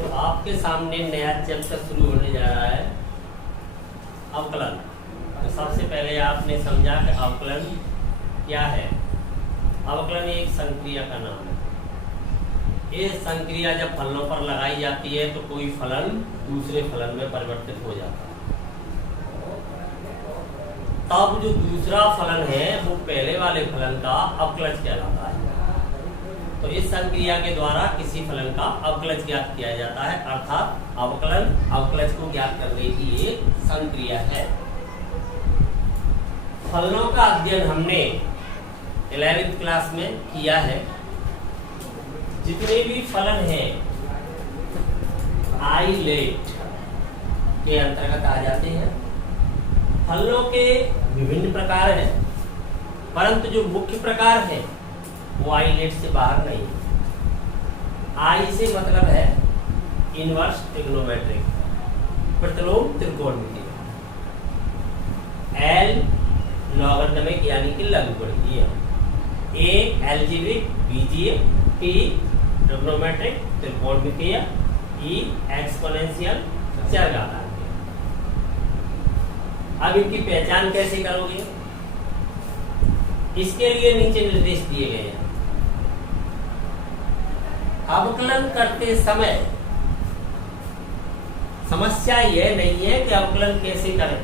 तो आपके सामने नया चैप्टर शुरू होने जा रहा है, अवकलन। तो सबसे पहले आपने समझा कि अवकलन क्या है। अवकलन एक संक्रिया का नाम है। ये संक्रिया जब फलनों पर लगाई जाती है तो कोई फलन दूसरे फलन में परिवर्तित हो जाता है। तब जो दूसरा फलन है वो पहले वाले फलन का अवकलज कहलाता है। तो इस संक्रिया के द्वारा किसी फलन का अवकलज ज्ञात किया जाता है, अर्थात अवकलन अवकलज को ज्ञात करने की एक संक्रिया है। फलनों का अध्ययन हमने 11वीं क्लास में किया है। जितने भी फलन हैं आइलेट के अंतर्गत आ जाते हैं। फलनों के विभिन्न प्रकार हैं, परंतु जो मुख्य प्रकार है वो आइलेट से बाहर नहीं। आई से मतलब है इनवर्स ट्रिग्नोमेट्रिक, प्रतिलोम त्रिकोणमितीय। एल लॉगरिथमिक यानी कि लघुगणकीय। ए एल्जेब्रिक बीजीय। टी ट्रिग्नोमेट्रिक त्रिकोणमितीय। ई एक्सपोनेंशियल चरघातांकीय। अब इनकी पहचान कैसे करोगे? इसके लिए नीचे निर्देश दिए गए हैं। अवकलन करते समय समस्या यह नहीं है कि अवकलन कैसे करें,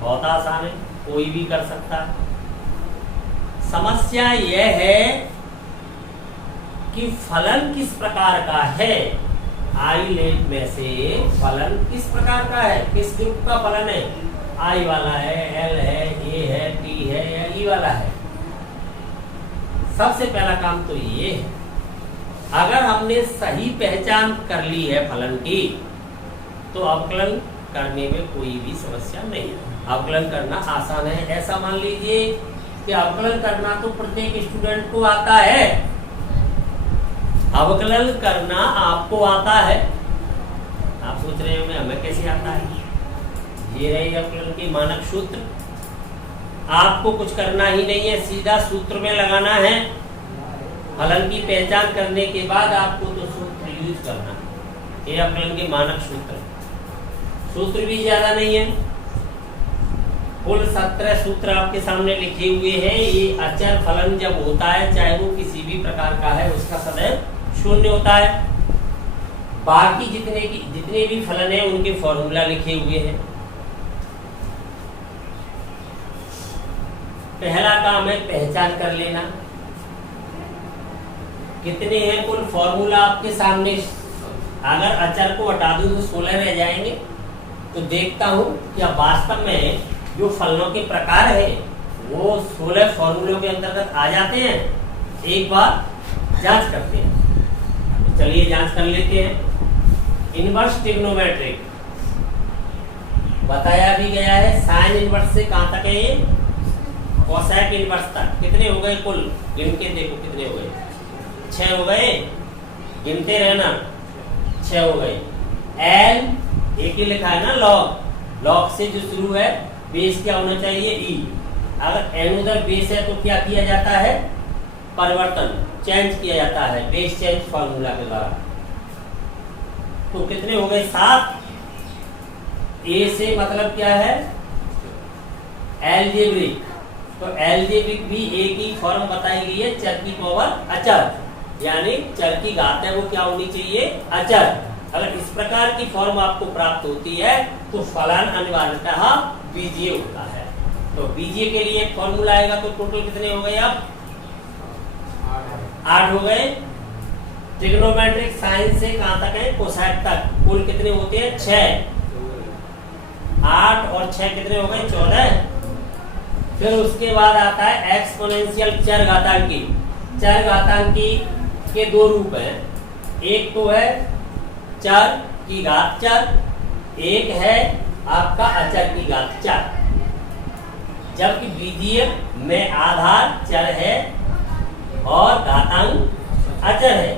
बहुत आसान है, कोई भी कर सकता है। समस्या यह है कि फलन किस प्रकार का है। आइलेट में से फलन किस प्रकार का है, किस ग्रुप का फलन है। आई वाला है, एल है, ए है, टी है या ई वाला है। सबसे पहला काम तो ये है, अगर हमने सही पहचान कर ली है फलन की तो अवकलन करने में कोई भी समस्या नहीं है। अवकलन करना आसान है। ऐसा मान लीजिए कि अवकलन करना तो प्रत्येक स्टूडेंट को आता है। अवकलन करना आपको आता है। आप सोच रहे होंगे हमें कैसे आता है। ये रहे अवकलन के मानक सूत्र। आपको कुछ करना ही नहीं है, सीधा सूत्र में लगाना है। फलन की पहचान करने के बाद आपको तो सूत्र यूज करना है। ये अवकलन के मानक सूत्र। सूत्र भी ज्यादा नहीं है, कुल 17 सूत्र आपके सामने लिखे हुए हैं। ये अचर फलन जब होता है, चाहे वो किसी भी प्रकार का है, उसका सदैव शून्य होता है। बाकी जितने भी फलन है उनके फॉर्मूला लिखे हुए हैं। पहला काम है पहचान कर लेना। कितने हैं कुल फॉर्मूला आपके सामने। अगर अचर को हटा दूं तो 16 रह जाएंगे। तो देखता हूं कि अब वास्तव में जो फलनों के प्रकार है वो 16 फॉर्मूलों के अंतर्गत आ जाते हैं। एक बार जांच करते हैं। तो चलिए जांच कर लेते हैं। इनवर्स ट्रिग्नोमेट्रिक बताया भी गया है। साइन इनवर्स से कहां तक है ये, कोसेक इनवर्स तक। कितने हो गए कुल, गिन के देखो कितने हो गए। 6 हो गए, गिनते रहना। 6 हो गए। एल एक ही लिखा है ना, लॉग। लॉग से जो शुरू है बेस क्या होना चाहिए, ई। अगर एन उधर बेस है तो क्या किया जाता है, परिवर्तन, चेंज किया जाता है बेस चेंज फॉर्मूला के द्वारा। तो कितने हो गए, 7। ए से मतलब क्या है, एल्जेब्रिक। तो एल्जेब्रिक भी एक ही फॉर्म बताई गई है, चर की पावर अचर, यानी चर की घात है वो क्या होनी चाहिए, अचर। अगर इस प्रकार की फॉर्म आपको प्राप्त होती है तो फलन अनिवार्यतः बीजीय होता है। तो बीजीय के लिए एक फॉर्मूला आएगा। तो टोटल कितने हो गए, अब 8 हो गए। ट्रिग्नोमेट्रिक साइन से कहां तक है, कोसेक तक। कुल कितने होते हैं, 6। 8 और 6 कितने हो गए, 14। फिर उसके बाद आता है एक्सपोनेंशियल चरघातांकी। चरघातांकी के 2 रूप हैं। एक तो है चर की घात चर, एक है आपका अचर की घात चर। जबकि बीजीय में आधार चर है और घातांक अचर है,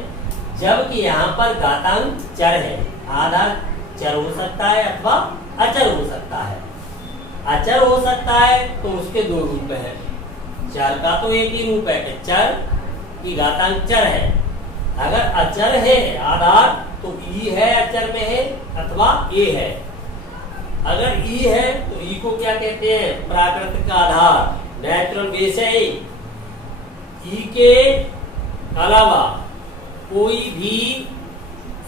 जबकि यहाँ पर घातांक चर है। आधार चर हो सकता है अथवा अचर हो सकता है। अचर हो सकता है तो उसके 2 रूप हैं। चर का तो एक ही रूप है कि चर की घातांक चर है। अगर अचर है आधार ई है अचर में है अथवा ए है। अगर ई है तो ई को क्या कहते हैं? प्राकृतिक आधार, नेचुरल बेस है। ई के अलावा कोई भी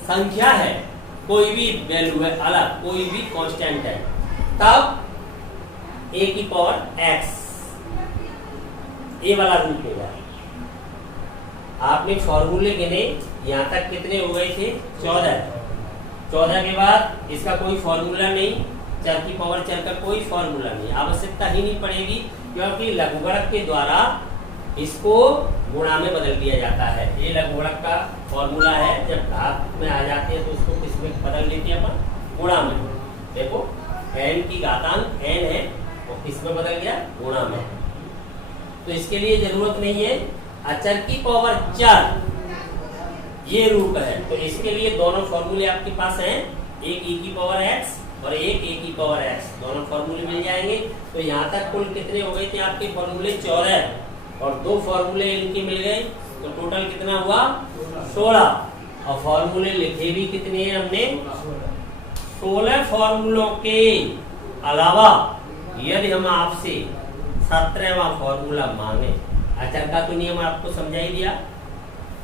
संख्या है, कोई भी वैल्यू है अलग, कोई भी कांस्टेंट है, तब ए की पावर एक्स, ए वाला रूप होगा। आपने फॉर्मूले गिने, यहां तक कितने हो गए थे? 14 के बाद इसका कोई फॉर्मूला नहीं, चर की पावर चर का कोई फॉर्मूला नहीं, आवश्यकता ही नहीं पड़ेगी, क्योंकि लघुगणक के द्वारा इसको गुणा में बदल दिया जाता है। ये लघुगणक का फॉर्मूला है, जब घात में आ जाती है तो उसको किसमें बदल देते हैं? अपन गुणा में। देखो n की घातांक n है और किसमें बदल गया? गुणा में। तो इसके लिए जरूरत नहीं है अचर की पावर चर, ये रूप है, तो इसके लिए दोनों फॉर्मूले आपके पास हैं, एक e की पावर x और एक a की पावर x, दोनों फॉर्मूले मिल जाएंगे। तो यहाँ तक कुल कितने हो गए थे आपके फॉर्मूले? 14 और 2 फॉर्मूले इनके मिल गए, तो टोटल कितना हुआ? 16। और फॉर्मूले लिखे भी कितने हैं हमने? 16 फॉर्मूलों के अलावा यदि हम आपसे 17वां फॉर्मूला मांगे, अचर का तो नियम आपको समझा ही दिया,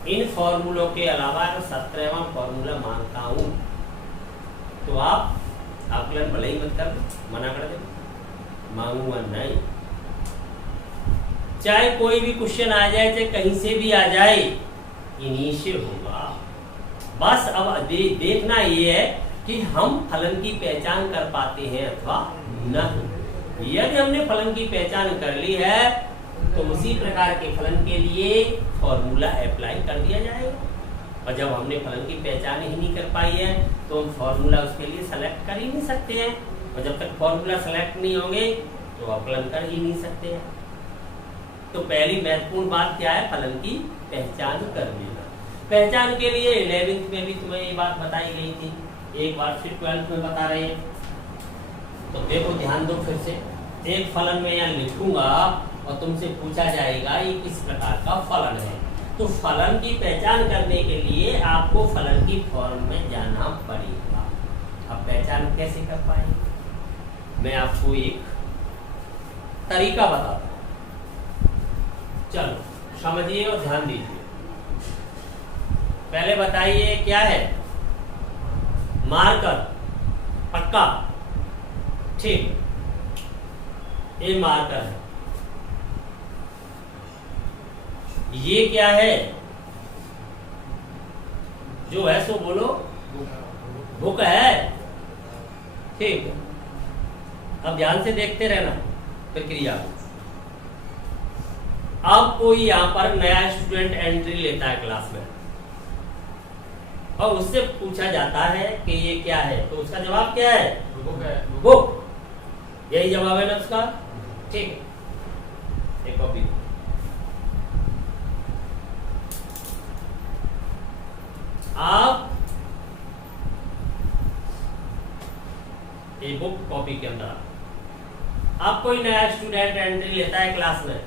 इन फॉर्मूलों के अलावा अगर 17वां फॉर्मूला मांगता हूं तो आप आकलन भले ही मत कर दो, मना कर दे, मांगूंगा नहीं। चाहे कोई भी क्वेश्चन आ जाए, चाहे कहीं से भी आ जाए, इन्हीं से होगा। बस अब देखना ये है कि हम फलन की पहचान कर पाते हैं अथवा नहीं। यदि हमने फलन की पहचान कर ली है तो उसी प्रकार के फलन के लिए फॉर्मूला अप्लाई कर दिया जाएगा। और जब हमने फलन की पहचान ही नहीं कर पाई है तो हम फॉर्मूला उसके लिए सेलेक्ट कर ही नहीं सकते हैं, और जब तक फॉर्मूला सेलेक्ट नहीं होंगे तो अवकलन कर ही नहीं सकते हैं। तो पहली महत्वपूर्ण बात क्या है? फलन की पहचान कर लेना। पहचान के लिए 11th में भी तुम्हें ये बात बताई गई थी, एक बार फिर 12th में बता रहे हैं। तो देखो ध्यान दो, फिर से एक फलन में यहाँ लिखूंगा और तुमसे पूछा जाएगा ये किस प्रकार का फलन है। तो फलन की पहचान करने के लिए आपको फलन की फॉर्म में जाना पड़ेगा। अब पहचान कैसे कर पाएंगे? मैं आपको एक तरीका बताता हूं, चलो समझिए और ध्यान दीजिए। पहले बताइए क्या है? मार्कर, पक्का, ठीक, ये मार्कर है। ये क्या है? जो है सो बोलो, बुक है, ठीक है। अब ध्यान से देखते रहना प्रक्रिया को। अब कोई यहाँ पर नया स्टूडेंट एंट्री लेता है क्लास में और उससे पूछा जाता है कि ये क्या है, तो उसका जवाब क्या है? बुक है। बुक, यही जवाब है ना उसका, ठीक है। एक कॉपी, आप ये बुक कॉपी के अंदर आप कोई नया स्टूडेंट एंट्री लेता है क्लास में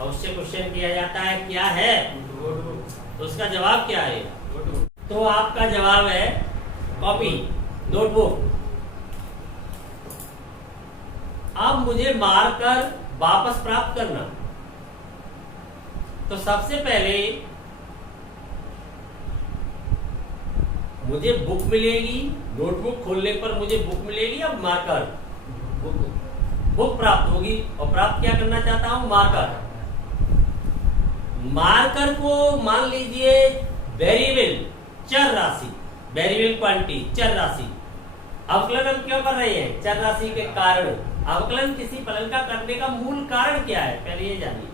और उससे क्वेश्चन किया जाता है क्या है, तो उसका जवाब क्या है? तो आपका जवाब है कॉपी, नोटबुक। अब मुझे मारकर वापस प्राप्त करना, तो सबसे पहले मुझे बुक मिलेगी, नोटबुक खोलने पर मुझे बुक मिलेगी। अब मार्कर, बुक प्राप्त होगी और प्राप्त क्या करना चाहता हूं? मार्कर। मार्कर को मान लीजिए वेरिएबल, चर राशि, वेरिएबल क्वांटिटी, चर राशि। अवकलन हम क्यों कर रहे हैं? चर राशि के कारण। अवकलन किसी फलन का करने का मूल कारण क्या है? पहले ये जानिए।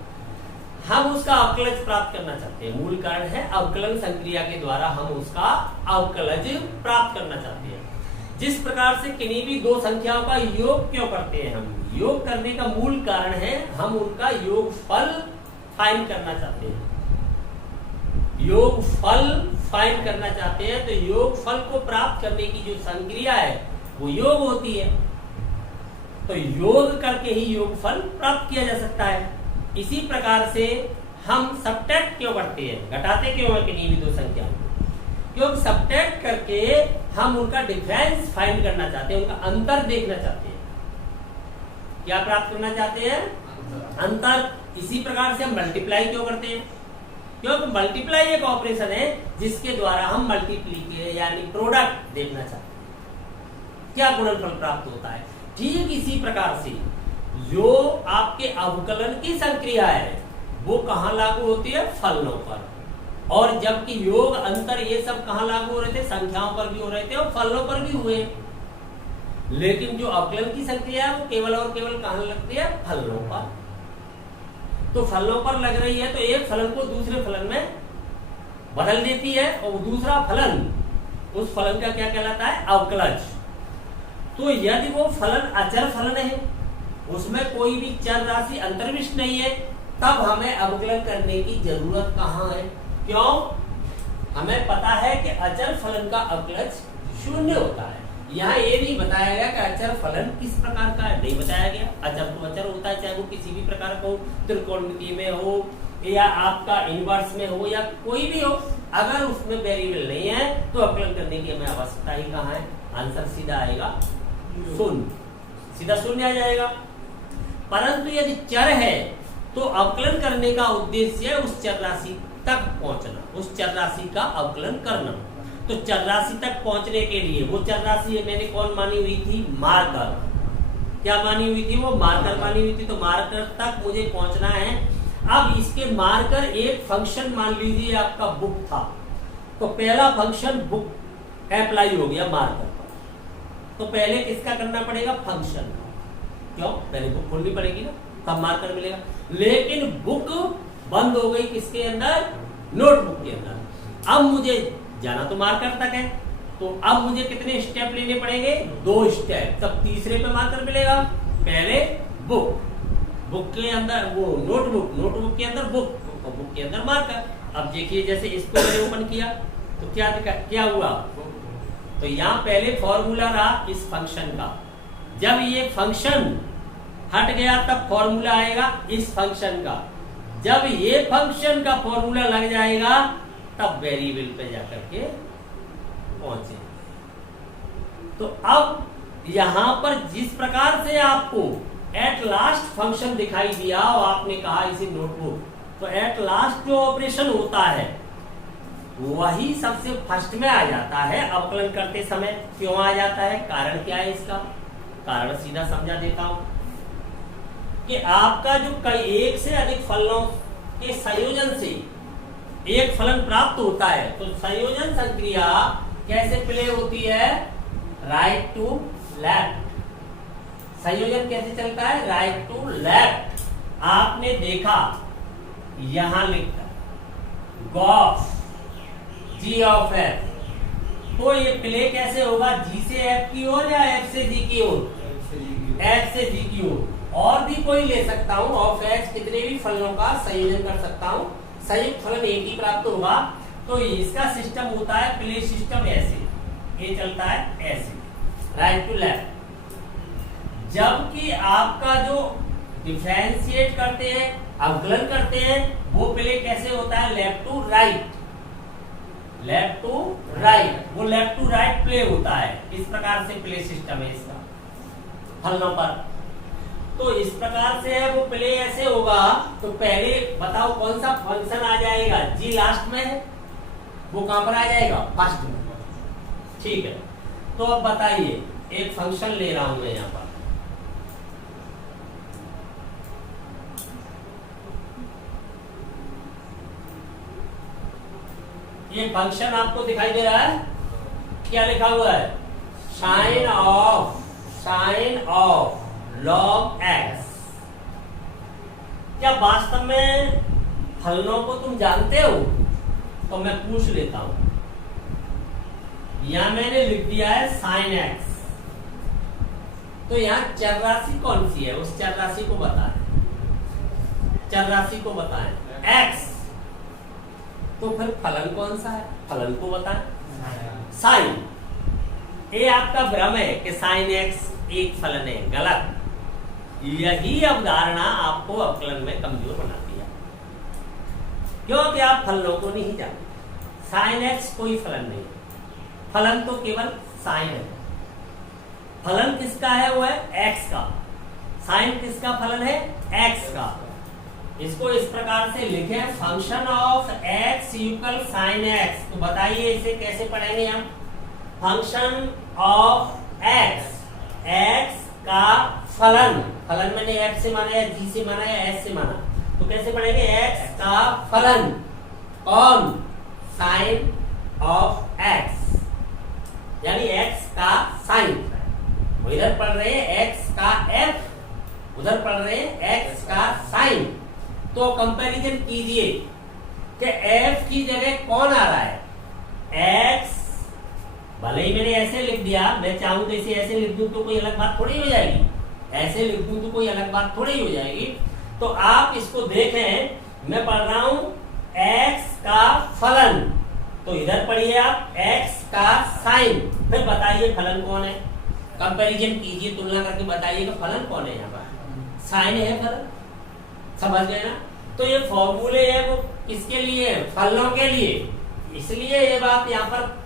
हम उसका अवकलज प्राप्त करना चाहते हैं, मूल कारण है अवकलन संक्रिया के द्वारा हम उसका अवकलज प्राप्त करना चाहते हैं। जिस प्रकार से किन्हीं भी दो संख्याओं का योग क्यों करते हैं? हम योग करने का मूल कारण है हम उनका योगफल फाइंड करना चाहते हैं। योगफल फाइंड करना चाहते हैं, तो योगफल को प्राप्त करने की जो संक्रिया है वो योग होती है। तो योग करके ही योगफल प्राप्त किया जा सकता है। इसी प्रकार से हम सबट्रैक्ट क्यों करते हैं, घटाते क्यों हैं किन्हीं भी दो संख्याओं को? क्योंकि सब्ट्रैक्ट करके हम उनका डिफरेंस फाइंड करना चाहते हैं, उनका अंतर देखना चाहते हैं। क्या प्राप्त करना चाहते हैं? अंतर। इसी प्रकार से हम मल्टीप्लाई क्यों करते हैं? क्योंकि मल्टीप्लाई एक ऑपरेशन है जिसके द्वारा हम मल्टीप्ली यानी प्रोडक्ट देखना चाहते हैं, क्या गुणनफल प्राप्त होता है। ठीक इसी प्रकार से जो आपके अवकलन की संक्रिया है वो कहाँ लागू होती है? फलनों पर। और जबकि योग अंतर ये सब कहाँ लागू हो रहे थे? संख्याओं पर भी हो रहे थे और फलनों पर भी हुए। लेकिन जो अवकलन की संक्रिया है वो केवल और केवल कहाँ लगती है? फलनों पर। तो फलनों पर लग रही है तो एक फलन को दूसरे फलन में बदल देती है और दूसरा फलन, उस फलन का क्या कहलाता है? अवकलज। तो यदि वो फलन अचर फलन है, उसमें कोई भी चर राशि अंतर्विष्ट नहीं है, तब हमें अवकलन करने की जरूरत कहाँ है? क्यों? हमें पता है कि अचर फलन का अवकलज शून्य होता है। यहाँ ये नहीं बताया गया कि अचर फलन किस प्रकार का है, नहीं बताया गया। अचर तो अचर होता है, चाहे वो किसी भी प्रकार का हो, त्रिकोणमिति में हो या आपका इनवर्स में हो या कोई भी हो। अगर उसमें वेरिएबल नहीं है तो अवकलन करने की हमें आवश्यकता ही कहाँ है? आंसर सीधा आएगा शून्य, सीधा शून्य आ जाएगा। परंतु यदि चर है तो अवकलन करने का उद्देश्य है उस चर राशि तक पहुंचना, उस चर राशि का अवकलन करना। तो चर राशि तक पहुंचने के लिए वो चर राशि मैंने कौन मानी हुई थी? मार्कर। क्या मानी हुई थी? वो मार्कर मानी हुई थी। तो मार्कर तक मुझे पहुंचना है। अब इसके मार्कर एक फंक्शन मान लीजिए आपका बुक था, तो पहला फंक्शन बुक अप्लाई हो गया मार्कर पर। तो पहले किसका करना पड़ेगा? फंक्शन। क्यों? पहले बुक खोलनी पड़ेगी ना, तब मार्कर मिलेगा। लेकिन बुक बंद हो गई किसके अंदर? नोटबुक के अंदर। अब मुझे जाना तो मार्कर तक है, तो अब मुझे कितने स्टेप लेने पड़ेंगे? 2 स्टेप। तब तीसरे पे मार्कर मिलेगा। पहले बुक, बुक के अंदर वो नोटबुक, नोटबुक के अंदर बुक और बुक के अंदर मार्कर। अब देखिए जैसे इसको मैंने ओपन किया तो क्या हुआ? तो यहाँ पहले फॉर्मूला रहा इस फंक्शन का। जब ये फंक्शन हट गया तब फॉर्मूला आएगा इस फंक्शन का। जब ये फंक्शन का फॉर्मूला लग जाएगा तब वेरिएबल पे जाकर के पहुंचे। तो अब यहां पर जिस प्रकार से आपको एट लास्ट फंक्शन दिखाई दिया और आपने कहा इसे नोटबुक, तो एट लास्ट जो ऑपरेशन होता है वही सबसे फर्स्ट में आ जाता है अवकलन करते समय। क्यों आ जाता है? कारण क्या है इसका? कारण सीधा समझा देता हूं कि आपका जो कई एक से अधिक फलनों के संयोजन से एक फलन प्राप्त होता है, तो संयोजन संक्रिया कैसे प्ले होती है? Right to left. संयोजन कैसे चलता है? Right to left. आपने देखा यहां लिखा गॉस जी ऑफ एफ, तो ये प्ले कैसे होगा? जी से एफ की ओर या एफ से जी की ओर? एफ से जी की ओर। और भी कोई ले सकता हूं, ऑफ एच कितने भी फलनों का संयोजन कर सकता हूं, संयुक्त फलन एक ही प्राप्त होगा। तो इसका सिस्टम होता है प्ले सिस्टम ऐसे, ये चलता है ऐसे राइट टू लेफ्ट। जबकि आपका जो डिफरेंशिएट करते हैं, अवकलन करते हैं, वो प्ले कैसे होता है? Left to right, left to right. वो लेफ्ट टू राइट प्ले होता है। इस प्रकार से प्ले सिस्टम है इसका फलनों पर। तो इस प्रकार से है वो प्ले ऐसे होगा। तो पहले बताओ कौन सा फंक्शन आ जाएगा? जी लास्ट में है, वो कहां पर आ जाएगा? फर्स्ट में। ठीक है, तो अब बताइए, एक फंक्शन ले रहा हूं मैं यहां पर, ये फंक्शन आपको दिखाई दे रहा है, क्या लिखा हुआ है? Sine of log x. क्या वास्तव में फलनों को तुम जानते हो? तो मैं पूछ लेता हूं, यहां मैंने लिख दिया है साइन एक्स, तो यहां चर राशि कौन सी है? उस चर राशि को बताएं, चर राशि को बताएं एक्स। तो फिर फलन कौन सा है? फलन को बताएं साइन। ये आपका भ्रम है कि साइन एक्स एक फलन है, गलत। यही अवधारणा आपको अवकलन में कमजोर बनाती है, क्योंकि आप फलनों को नहीं जानते। साइन एक्स कोई फलन नहीं है, फलन तो केवल साइन है। फलन किसका है? वो है एक्स का। साइन किसका फलन है? एक्स का। इसको इस प्रकार से लिखे, function of x equal sine x. तो बताइए इसे कैसे पढ़ेंगे हम? फंक्शन ऑफ एक्स, एक्स का फलन, फलन मैंने एफ से माना है, जी से माना है, एस से माना, तो कैसे पढ़ेंगे? एक्स का फलन, कौन? साइन ऑफ एक्स, यानी एक्स का साइन। इधर पढ़ रहे हैं एक्स का एफ, उधर पढ़ रहे हैं एक्स का साइन। तो कंपैरिजन कीजिए कि एफ की जगह कौन आ रहा है? एक्स। भले ही मैंने ऐसे लिख दिया, मैं चाहूं तो इसे ऐसे लिख दूं तो कोई अलग बात थोड़ी हो जाएगी, ऐसे लिख दूं तो कोई अलग बात थोड़ी हो जाएगी। तो आप इसको देखें, मैं पढ़ रहा हूं एक्स का फलन, तो इधर पढ़िए आप एक्स का साइन, फिर बताइए फलन कौन है? कंपैरिजन कीजिए, तुलना करके बताइए कि फलन कौन है? यहाँ पर साइन है फलन, समझ गए ना? तो ये फॉर्मूले है वो किसके लिए? फलनों के लिए। इसलिए ये बात यहाँ पर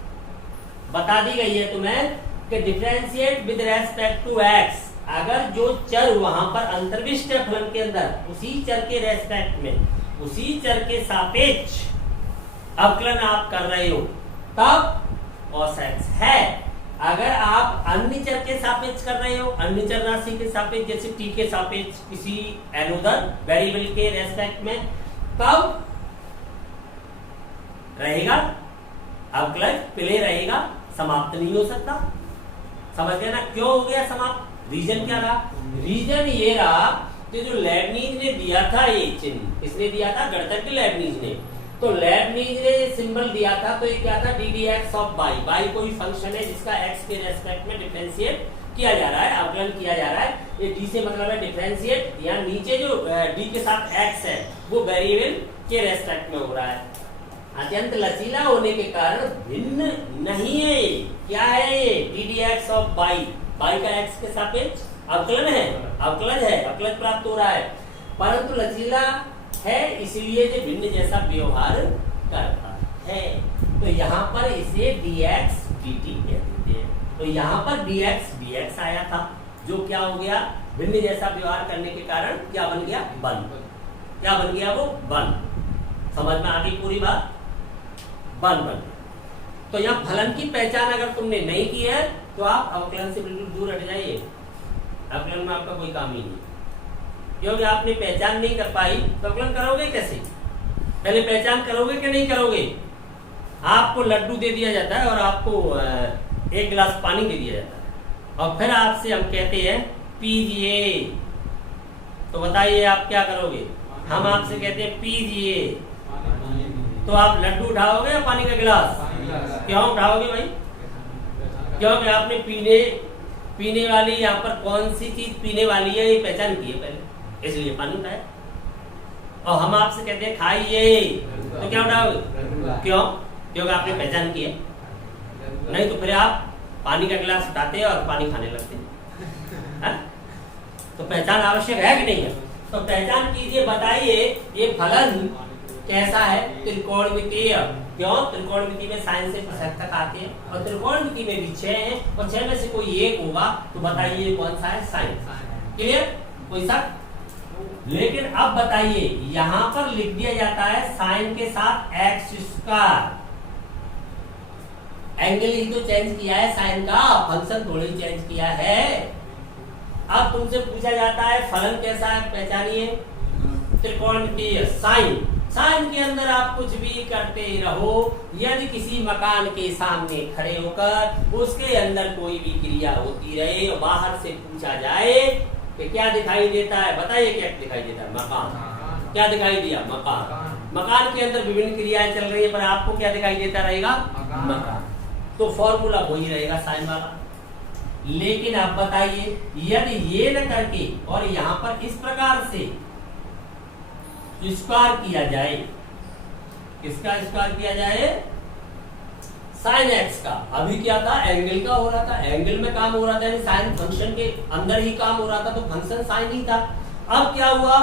बता दी गई है तुम्हें कि differentiate with respect to x. अगर जो चर वहां पर अंतर्विष्ट है फलन के अंदर, उसी चर के रेस्पेक्ट में, उसी चर के सापेक्ष अवकलन आप कर रहे हो, तब cos x है। अगर आप अन्य चर के सापेक्ष कर रहे हो, अन्य चर राशि के सापेक्ष, जैसे t के सापेक्ष किसी अनदर वेरिएबल के रेस्पेक्ट में, तब रहेगा अवकलन प्ले रहेगा, समाप्त नहीं हो सकता। समझ गए ना? क्यों हो गया समाप्त? रीजन क्या रहा? रीजन ये रहा कि जो लेबनीज ने दिया था ये चिन्ह, किसने दिया था? गणतज्ञ लेबनीज ने। तो लेबनीज ने सिंबल दिया था, तो ये क्या था? D D x of by. By कोई फंक्शन है जिसका एक्स के रेस्पेक्ट में डिफरेंशिएट किया जा रहा है, अवकलन किया जा रहा है। ये डी से मतलब है डिफरेंशिएट, यहाँ नीचे जो डी के साथ एक्स है वो वेरिएबल के रेस्पेक्ट में हो रहा है। अत्यंत लचीला होने के कारण भिन्न नहीं है। क्या है ये? D D x of by, by का एक्स के सापेक्ष अवकलन है, अवकलन है, अवकलन प्राप्त हो रहा है, परंतु लचीला है, इसलिए जो भिन्न जैसा व्यवहार करता है। तो यहाँ पर इसे dx dt कह देते हैं। तो यहाँ पर dx dx आया था, जो क्या हो गया? भिन्न जैसा व्यवहार करने के कारण क्या बन गया? बन। क्या बन गया? वो बन। समझ में आ गई पूरी बात? बन बन। तो यहाँ फलन की पहचान अगर तुमने नहीं की है तो आप अवकलन से बिल्कुल दूर हट जाइए। अवकलन में आपका कोई काम ही नहीं, क्योंकि आपने पहचान नहीं कर पाई तो अवकलन करोगे कैसे? पहले पहचान करोगे कि नहीं करोगे? आपको लड्डू दे दिया जाता है और आपको एक गिलास पानी दे दिया जाता है और फिर आपसे हम कहते हैं पीजिए, तो बताइए आप क्या करोगे? हम आपसे कहते हैं पीजिए, तो आप लड्डू उठाओगे या पानी का गिलास? क्यों उठाओगे भाई? क्योंकि आपने पीने वाली यहाँ पर कौन सी चीज पीने वाली है ये पहचान की है पहले, इसलिए पानी उठाया। और हम आपसे कहते हैं खाइए, तो क्या उठाओगे? क्यों? क्योंकि आपने पहचान की है। नहीं तो फिर आप पानी का गिलास उठाते और पानी खाने लगते हैं। तो पहचान आवश्यक है कि नहीं है? तो पहचान कीजिए, बताइए ये फलन कैसा है? त्रिकोणमितीय। क्यों? त्रिकोणमिति में साइन से पृथक आते हैं और त्रिकोणमिति में भी 6 हैं और 6 में से कोई एक होगा, तो बताइए कौन सा है? साइन। क्लियर? कोई शक? लेकिन अब बताइए, यहां पर लिख दिया जाता है साइन के साथ एक्स स्क्वायर। एंगल ही तो चेंज किया है साइन का, फंक्शन थोड़ी चेंज किया है। अब तुमसे पूछा जाता है फलन कैसा है? पहचानिए। त्रिकोणमितीय साइन। साइन के अंदर आप कुछ भी करते रहो, यदि किसी मकान के सामने खड़े होकर उसके अंदर कोई भी क्रिया होती रहे और बाहर से पूछा जाए कि क्या दिखाई देता है, बताइए क्या दिखाई देता है? मकान। क्या दिखाई दिया? मकान। मकान के अंदर विभिन्न क्रियाएं चल रही है, पर आपको क्या दिखाई देता रहेगा? मकान। तो फॉर्मूला वही रहेगा साइन वाला। लेकिन आप बताइए, यदि ये न करके और यहाँ पर इस प्रकार से स्क्वायर किया जाए, किसका स्क्वायर किया जाए? साइन एक्स का। अभी क्या था? एंगल का हो रहा था, एंगल में काम हो रहा था, यानी साइन फंक्शन के अंदर ही काम हो रहा था, तो फंक्शन साइन ही था। अब क्या हुआ?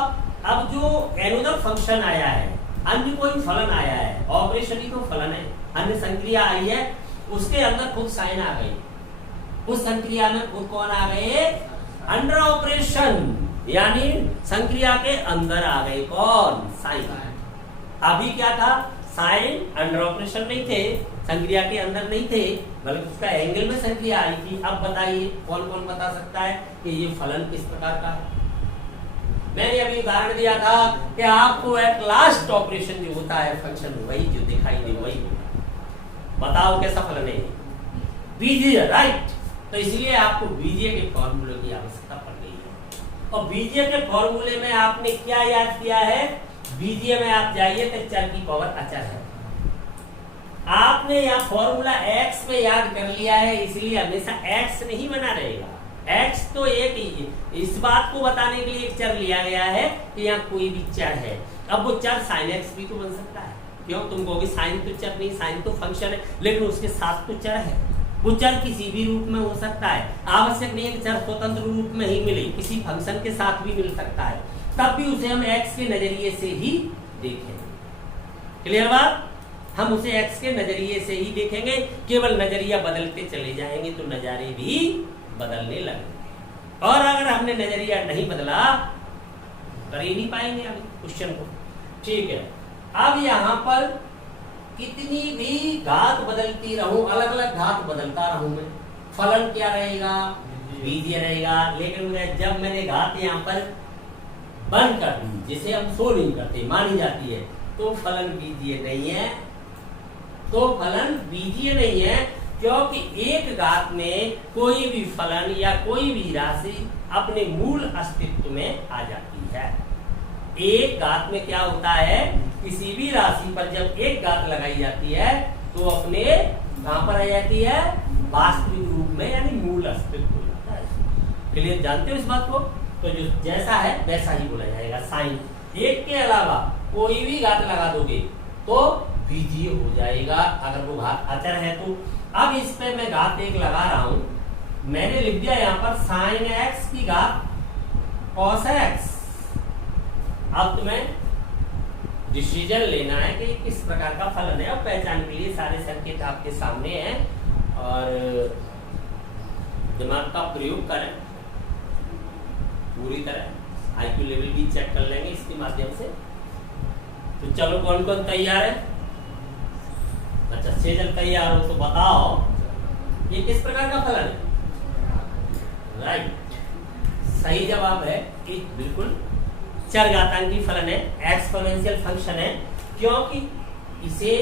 अब जो एनोदर फंक्शन आया है, अन्य कोई फलन आया है, ऑपरेशन ही तो फलन है, अन्य संक्रिया आई है, उसके अंदर खुद साइन आ गई। उस संक्रिया में खुद कौन आ गए? अंडर ऑपरेशन, यानी संक्रिया के अंदर आ गए कौन? साइन। अभी क्या था? साइन अंडर ऑपरेशन नहीं थे, संक्रिया के अंदर नहीं थे, बल्कि उसका एंगल में संक्रिया आई थी। अब बताइए कौन कौन बता सकता है कि ये फलन किस प्रकार का है? मैंने अभी उदाहरण दिया था कि आपको एट लास्ट ऑपरेशन जो होता है फंक्शन, वही जो दिखाई दे वही होगा। बताओ कैसा फलन है? बीजीय, राइट। तो इसलिए आपको बीजीय के फॉर्मूले की आवश्यकता पड़ गई है। और बीजीय के फॉर्मूले में आपने क्या याद किया है? बीजीय में आप जाइए तो चर की पावर अचर है। आपने यह फॉर्मूला x में याद कर लिया है, इसलिए हमेशा x नहीं बना रहेगा। x तो एक ही, इस बात को बताने के लिए एक चर लिया गया है कि यहाँ कोई भी चर है। अब वो चर sin x भी तो बन सकता है। क्यों? तुम कहोगे साइन तो चर नहीं, साइन तो फंक्शन है, लेकिन उसके साथ तो चर है। वो चर किसी भी रूप में हो सकता है, आवश्यक नहीं है कि चर स्वतंत्र रूप में ही मिले, किसी फंक्शन के साथ भी मिल सकता है। तब भी उसे हम x के नजरिए से ही देखेंगे। क्लियर बात? हम उसे x के नजरिए से ही देखेंगे। केवल नजरिया बदलते चले जाएंगे तो नजारे भी बदलने लगेंगे। और अगर हमने नजरिया नहीं बदला कर ही नहीं पाएंगे अभी क्वेश्चन को। ठीक है, अब यहाँ पर कितनी भी घात बदलती रहूं, अलग अलग घात बदलता रहूं मैं, फलन क्या रहेगा? बीजीय रहेगा। लेकिन जब मैंने घात यहाँ पर बंद कर दी, जिसे हम शो नहीं करते, मानी जाती है, तो फलन बीजीय नहीं है। तो फलन बीजीय नहीं है क्योंकि एक घात में कोई भी फलन या कोई भी राशि अपने मूल अस्तित्व में आ जाती है। एक घात में क्या होता है? किसी भी राशि पर जब एक घात लगाई जाती है तो अपने कहां पर आ जाती है? वास्तविक रूप में, यानी मूल अस्तित्व हो जाता है। क्लियर? जानते हो इस बात को? तो जो जैसा है वैसा ही बोला जाएगा। साइन एक के अलावा कोई भी घात लगा दोगे तो बीजीय हो जाएगा, अगर वो घात अचर है तो। अब इस पे मैं घात एक लगा रहा हूं, मैंने लिख दिया यहाँ पर साइन एक्स की घात कॉस एक्स। अब तुम्हें डिसीजन लेना है कि किस प्रकार का फलन है। अब पहचान के लिए सारे संकेत आपके सामने हैं और दिमाग का प्रयोग करें पूरी तरह। आईक्यू लेवल भी चेक कर लेंगे इसके माध्यम से। तो चलो कौन कौन तैयार है? अच्छा, सेजल तैयार हो तो बताओ ये किस प्रकार का फलन है? राइट, सही जवाब है कि बिल्कुल चर घातांकी फलन है, एक्सपोनेंशियल फंक्शन है, क्योंकि इसे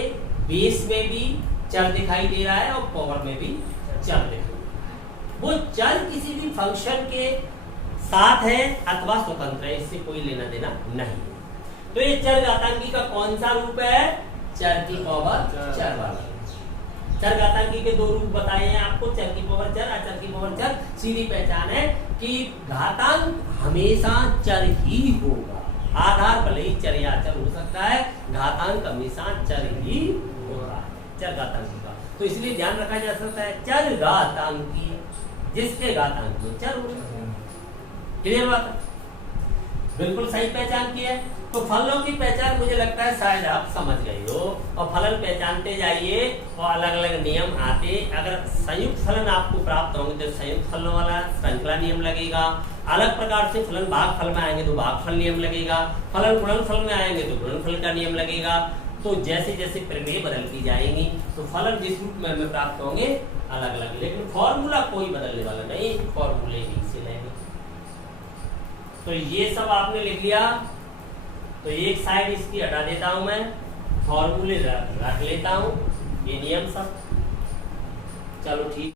बेस में भी चर दिखाई दे रहा है और पावर में भी चर दिखाई दे रहा है। वो चर किसी भी फंक्शन के साथ है अथवा स्वतंत्र है, इससे कोई लेना देना नहीं। तो ये चर घातांकी का कौन सा रूप है? चर की पावर चर वाला। चर घातांकी के दो रूप बताए हैं आपको, चर की पावर चर, अचर की पावर चर। सीधी पहचान है कि घातांक हमेशा चर ही होगा। आधार भले ही चर या अचर हो सकता है, घातांक हमेशा चर ही होगा चर घातांकी का। तो इसलिए ध्यान रखा जा सकता है चर घातांकी, जिसके घातांक में चर हो सकता है। क्लियर बात है? बिल्कुल सही पहचान की है। तो फलनों की पहचान मुझे लगता है शायद आप समझ गए हो, और फलन पहचानते जाइए और अलग अलग नियम आते। अगर संयुक्त फलन आपको प्राप्त होंगे तो संयुक्त फलनों वाला श्रृंखला नियम लगेगा। अलग प्रकार से फलन भाग फल में आएंगे तो भागफल नियम लगेगा। फलन गुणनफल में आएंगे तो गुणनफल का नियम लगेगा। तो जैसे जैसे प्रमेय बदलती जाएंगी तो फलन जिस रूप में हमें प्राप्त होंगे अलग अलग, लेकिन फॉर्मूला कोई बदलने वाला नहीं, फॉर्मूले ही से लेंगे। तो ये सब आपने लिख लिया। तो एक साइड इसकी हटा देता हूं मैं, फॉर्मूले रख लेता हूं, ये नियम सब। चलो ठीक।